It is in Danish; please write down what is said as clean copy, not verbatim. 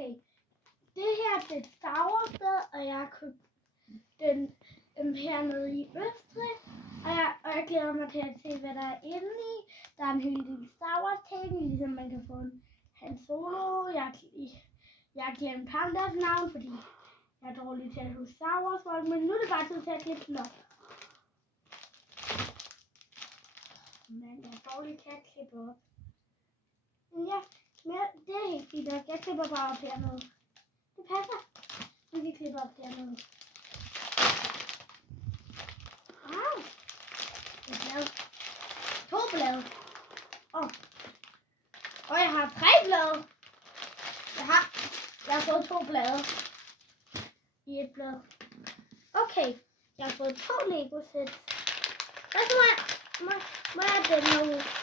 Okay. Det her det er et Star Wars sted, og jeg har købt den hernede i Østrig. Og jeg glæder mig til at se, hvad der er inde i. Der er en hel del Star Wars ting, ligesom man kan få en Han Solo. Jeg har glemt Pandas navn, fordi jeg er dårlig til at huske Star Wars folk, men nu er det bare tid til at klippe den op. Men jeg er dårlig til at klippe op. Men ja, det er helt fint nok. Jeg klipper bare op hernede. Det passer. Vi kan klippe op dernede. Et blad. 2 blade. Og jeg har 3 blade. Jeg har fået 2 blade. I et blad. Okay. Jeg har fået 2 Lego-sæt. Hvad så må jeg den her ud?